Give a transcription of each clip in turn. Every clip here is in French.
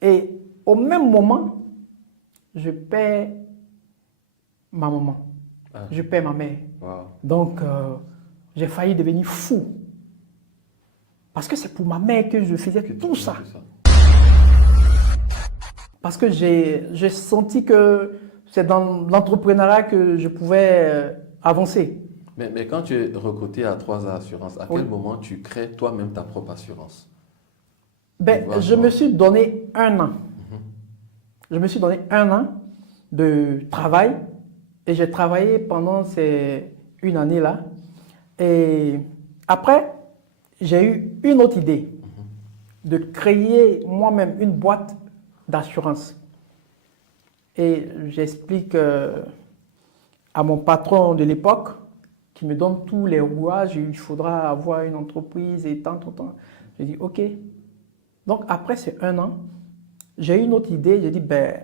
Et au même moment, je perds ma maman, Ah, je perds ma mère. wow. Donc, j'ai failli devenir fou. Parce que c'est pour ma mère que je faisais Que tu tout faisais ça. tout ça. Parce que j'ai senti que c'est dans l'entrepreneuriat que je pouvais avancer. Mais quand tu es recruté à 3A Assurance, à Oui. quel moment tu crées toi-même ta propre assurance? Ben, Niveau je me assurance. suis donné un an. Je me suis donné un an de travail et j'ai travaillé pendant ces une année-là. Et après, j'ai eu une autre idée de créer moi-même une boîte d'assurance. Et j'explique à mon patron de l'époque qui me donne tous les rouages, il faudra avoir une entreprise et tant. J'ai dit OK. Donc après ces un an, j'ai eu une autre idée. J'ai dit ben,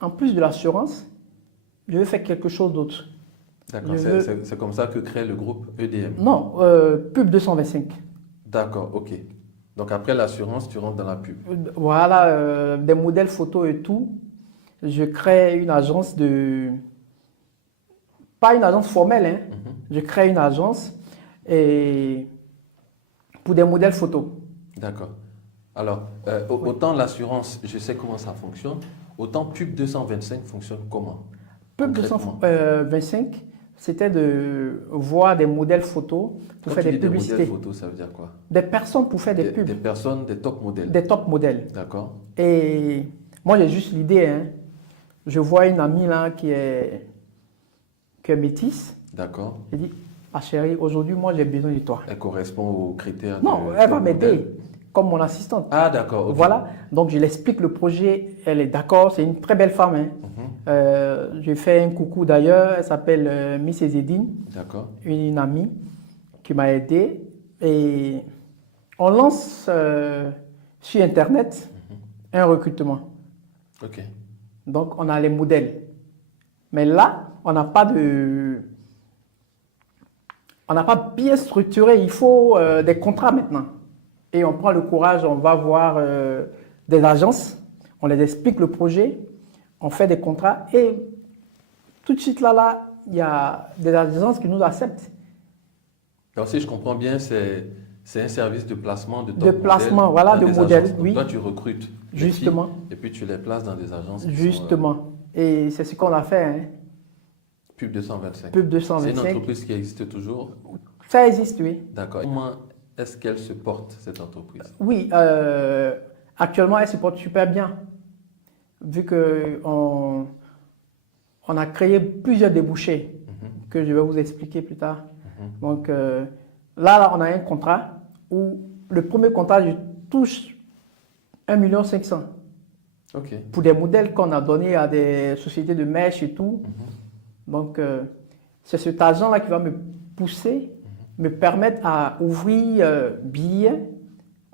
en plus de l'assurance, je vais faire quelque chose d'autre. D'accord, Je veux... c'est comme ça que crée le groupe EDM. Non, pub 225. D'accord, ok. Donc après l'assurance, tu rentres dans la pub. Voilà, des modèles photos et tout. Je crée une agence de... Pas une agence formelle, hein. Je crée une agence et... pour des modèles photos. D'accord. Alors, Oui. autant l'assurance, je sais comment ça fonctionne, autant pub 225 fonctionne comment? Pub Concrètement. 225, c'était de voir des modèles photos pour Quand faire tu des dis des modèles publicités. photos, ça veut dire quoi? Des personnes pour faire des Des pubs, personnes, des top modèles. des top modèles. D'accord? Et moi, j'ai juste l'idée, hein. Je vois une amie là qui est métisse. D'accord. Je dis, ah chérie, aujourd'hui, moi, j'ai besoin de toi. Elle correspond aux critères Non, de elle va top modèle. m'aider comme mon assistante. Ah, d'accord, ok. Voilà, donc je l'explique le projet, elle est d'accord, c'est une très belle femme, hein. Je fais un coucou d'ailleurs, elle s'appelle Miss Ezedine, D'accord. une amie qui m'a aidé. Et on lance sur Internet un recrutement. Ok. Donc on a les modèles. Mais là, on n'a pas de... On n'a pas bien structuré, il faut des contrats maintenant. Et on prend le courage, on va voir des agences, on les explique le projet, on fait des contrats et tout de suite là, il y a des agences qui nous acceptent. Donc, si je comprends bien, c'est un service de placement de top De placement, voilà, dans de des modèles, agences. Donc, oui, toi, tu recrutes les justement, filles et puis tu les places dans des agences qui sont justement. Et c'est ce qu'on a fait, hein. pub 225. Pub C'est une 225, entreprise qui existe toujours. ça existe, oui. D'accord. Comment est-ce qu'elle se porte, cette entreprise? Oui, actuellement, elle se porte super bien, vu qu'on on a créé plusieurs débouchés que je vais vous expliquer plus tard. Donc là, on a un contrat où le premier contrat, je touche 1,5 million Ok. pour des modèles qu'on a donnés à des sociétés de mèches et tout. Donc c'est cet argent-là qui va me pousser, me permettre à ouvrir bien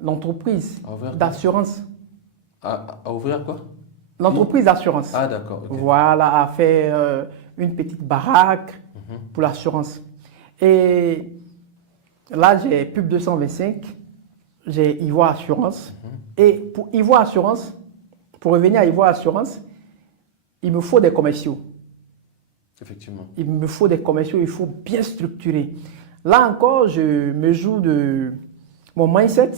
l'entreprise À ouvrir quoi? d'assurance. À ouvrir quoi? L'entreprise d'assurance. Ah, d'accord. Ok. Voilà, à faire une petite baraque pour l'assurance. Et là, j'ai Pub 225, j'ai Ivoire Assurance. Et pour Ivoire Assurance, pour revenir à Ivoire Assurance, il me faut des commerciaux. Effectivement. Il me faut des commerciaux, il faut bien structurer. Là encore, je me joue de mon mindset,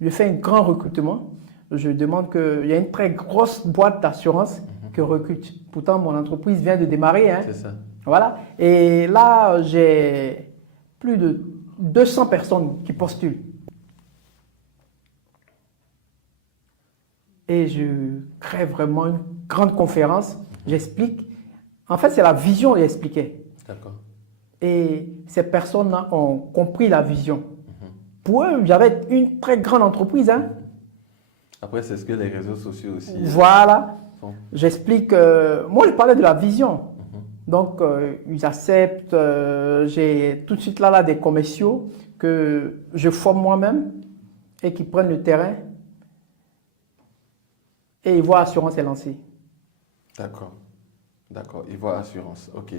je fais un grand recrutement. Je demande qu'il y a une très grosse boîte d'assurance que recrute. Pourtant, mon entreprise vient de démarrer, hein. C'est ça. Voilà. Et là, j'ai plus de 200 personnes qui postulent. Et je crée vraiment une grande conférence. J'explique. En fait, c'est la vision que j'expliquais. D'accord. Et ces personnes-là ont compris la vision. Pour eux, j'avais une très grande entreprise, hein. Après, c'est ce que les réseaux sociaux aussi Voilà. font. J'explique. Moi, je parlais de la vision. Donc, ils acceptent. J'ai tout de suite là des commerciaux que je forme moi-même et qui prennent le terrain. Et Ivoire Assurance est lancée. D'accord. D'accord. Ivoire Assurance. Ok.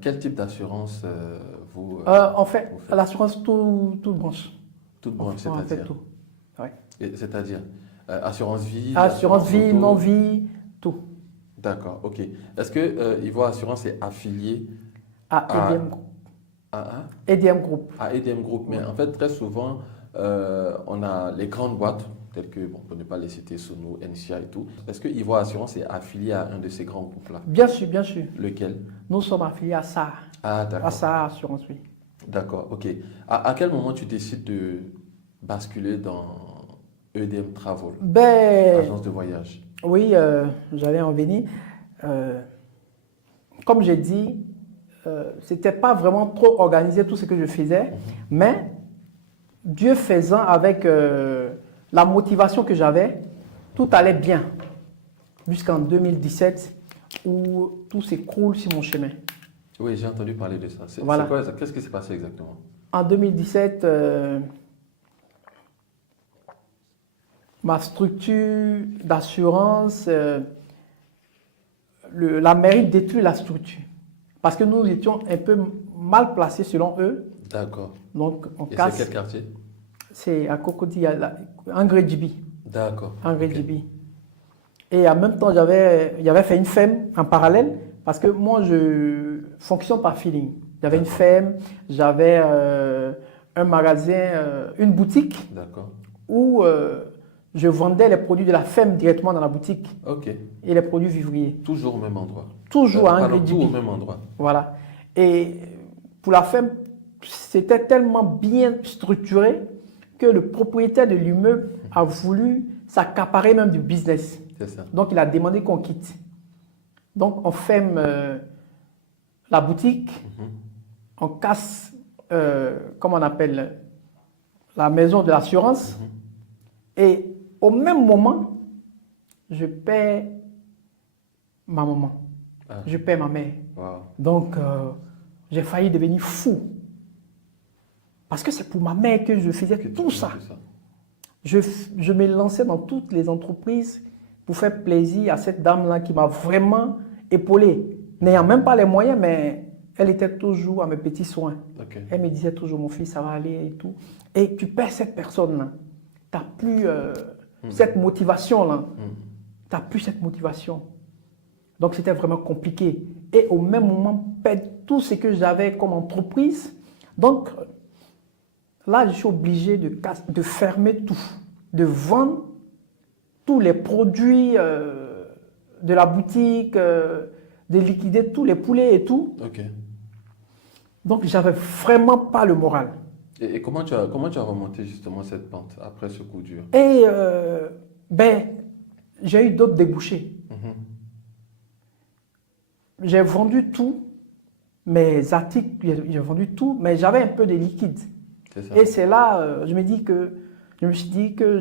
Quel type d'assurance vous, En fait, vous faites? l'assurance, tout branche. Toute branche, On fait c'est-à-dire? tout. Ouais. C'est-à-dire? Assurance vie, Assurance vie, auto. non-vie, tout. D'accord, ok. Est-ce que Ivoire Assurance est affilié À à, EDM Group. à, EDM Group. à EDM Group? Mais Ouais. en fait, très souvent, on a les grandes boîtes, telles que, bon, pour ne pas les citer, Sono, NCA et tout. Est-ce que Ivoire Assurance est affilié à un de ces grands groupes-là? Bien sûr, bien sûr. Lequel? Nous sommes affiliés à ça. Ah, À d'accord. ça, Assurance Vie. D'accord, ok. À quel moment tu décides de basculer dans EDM Travel, Ben, agence de voyage? oui, j'allais en venir. Euh, Comme j'ai dit, c'était pas vraiment trop organisé tout ce que je faisais, mais Dieu faisant avec la motivation que j'avais, tout allait bien jusqu'en 2017 où tout s'écroule sur mon chemin. Oui, j'ai entendu parler de ça. Voilà. C'est quoi ça? Qu'est-ce qui s'est passé exactement? En 2017, ma structure d'assurance, la mairie détruit la structure parce que nous étions un peu mal placés selon eux. D'accord. Donc, on Et c'est casse. quel quartier? C'est à Cocody, Angre Djibi. D'accord. Angre Ok. Djibi. Et en même temps, j'avais fait une FEM en parallèle parce que moi, je fonctionne par feeling. J'avais une FEM, j'avais un magasin, une boutique D'accord. où je vendais les produits de la FEM directement dans la boutique Ok. et les produits vivriers. Toujours au même endroit. Toujours à Pardon, Angre tout au Djibi. même endroit. Voilà. Et pour la FEM, c'était tellement bien structuré que le propriétaire de l'immeuble a voulu s'accaparer même du business. C'est ça. Donc, il a demandé qu'on quitte. Donc, on ferme la boutique, on casse, comment on appelle, la maison de l'assurance. Et au même moment, je perds ma maman, Ah. je perds ma mère. Wow. Donc, j'ai failli devenir fou. Parce que c'est pour ma mère que je faisais Que tu tout fais ça. ça. Je me lançais dans toutes les entreprises pour faire plaisir à cette dame-là qui m'a vraiment épaulé. N'ayant même pas les moyens, mais elle était toujours à mes petits soins. Ok. Elle me disait toujours, mon fils, ça va aller et tout. Et tu perds cette personne-là. Tu n'as plus cette motivation-là. Tu n'as plus cette motivation. Donc, c'était vraiment compliqué. Et au même moment, perdre tout ce que j'avais comme entreprise. Donc, là, je suis obligé de fermer tout, de vendre tous les produits de la boutique, de liquider tous les poulets et tout. Ok. Donc, j'avais vraiment pas le moral. Et comment tu as remonté justement cette pente après ce coup dur? Et ben, j'ai eu d'autres débouchés. J'ai vendu tout, mes articles, j'ai vendu tout, mais j'avais un peu de liquide. C'est ça. Et c'est là, je me suis dit que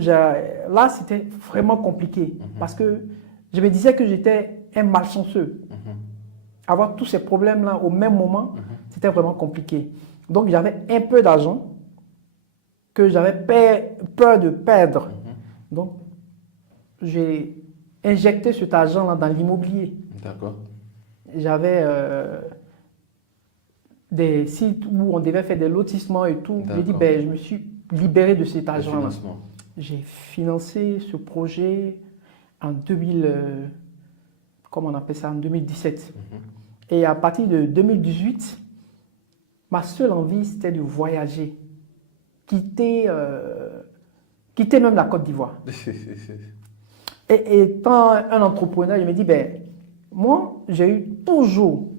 là, c'était vraiment compliqué. Parce que je me disais que j'étais un malchanceux. Avoir tous ces problèmes-là au même moment, c'était vraiment compliqué. Donc, j'avais un peu d'argent que j'avais peur de perdre. Donc, j'ai injecté cet argent-là dans l'immobilier. D'accord. J'avais des sites où on devait faire des lotissements et tout. J'ai dit, D'accord. ben, je me suis libéré de cet Le argent-là. financement. J'ai financé ce projet en 2000, comment on appelle ça, en 2017. Et à partir de 2018, ma seule envie, c'était de voyager, quitter même la Côte d'Ivoire. Et étant un entrepreneur, je me dis, ben, moi, j'ai eu toujours,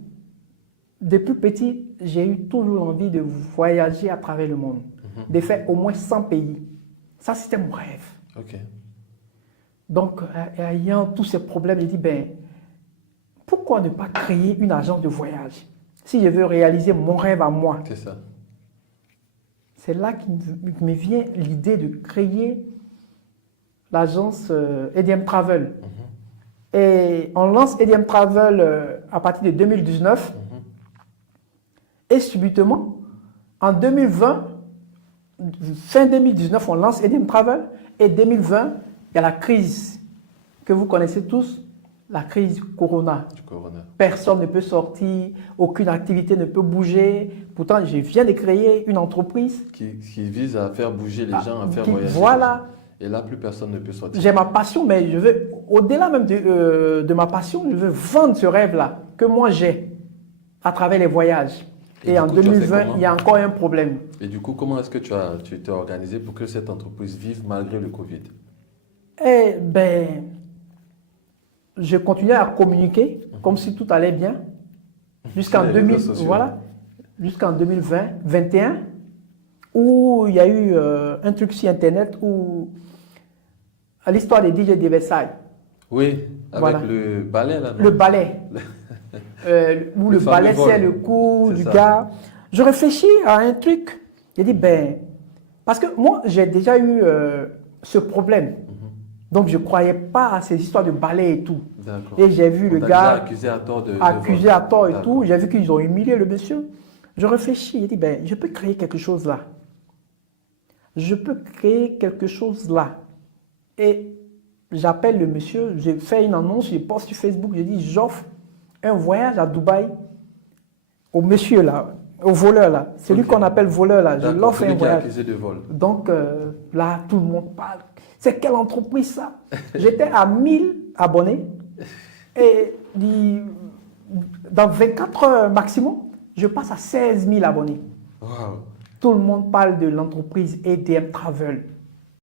depuis petit, j'ai eu toujours envie de voyager à travers le monde, de faire au moins 100 pays. Ça, c'était mon rêve. Ok. Donc, ayant tous ces problèmes, j'ai dit, ben, pourquoi ne pas créer une agence de voyage si je veux réaliser mon rêve à moi? C'est ça. C'est là qu'il me vient l'idée de créer l'agence EDM Travel. Et on lance EDM Travel à partir de 2019. Et subitement, en 2020, fin 2019, on lance EDM Travel. Et 2020, il y a la crise que vous connaissez tous, la crise Corona. Du corona. Personne ne peut sortir, aucune activité ne peut bouger. Pourtant, je viens de créer une entreprise. Qui vise à faire bouger les gens, à faire qui- voyager. voilà. Et là, plus personne ne peut sortir. J'ai ma passion, mais je veux, au-delà même de ma passion, je veux vendre ce rêve-là que moi j'ai à travers les voyages. Et Et du en coup, tu as fait 2020, comment? il y a encore un problème. Et du coup, comment est-ce que tu t'es organisé pour que cette entreprise vive malgré le Covid? Eh ben, je continuais à communiquer comme si tout allait bien jusqu'en Sur les réseaux 2000, sociaux. voilà, jusqu'en 2020, 21, où il y a eu un truc sur Internet où à l'histoire des DJ de Versailles, Oui, avec Voilà. le balai là, non? le ballet, où Le le fameux ballet vol. c'est le cou C'est du ça. gars. Je réfléchis à un truc. J'ai dit, ben, parce que moi j'ai déjà eu ce problème. Donc je ne croyais pas à ces histoires de ballet et tout. D'accord. Et j'ai vu On le t'a déjà gars accusé à tort de accusé vol. à tort et D'accord. tout. J'ai vu qu'ils ont humilié le monsieur. Je réfléchis, j'ai dit, ben, je peux créer quelque chose là. Je peux créer quelque chose là. Et j'appelle le monsieur, j'ai fait une annonce, je poste sur Facebook, je dis, j'offre un voyage à Dubaï au monsieur là, au voleur là. Celui Ok. qu'on appelle voleur là, je D'accord, l'offre celui un qui est voyage. accusé de vol. Donc là, tout le monde parle. C'est quelle entreprise ça? J'étais à 1000 abonnés et dans 24 heures maximum, je passe à 16 000 abonnés. Waouh. Tout le monde parle de l'entreprise EDM Travel.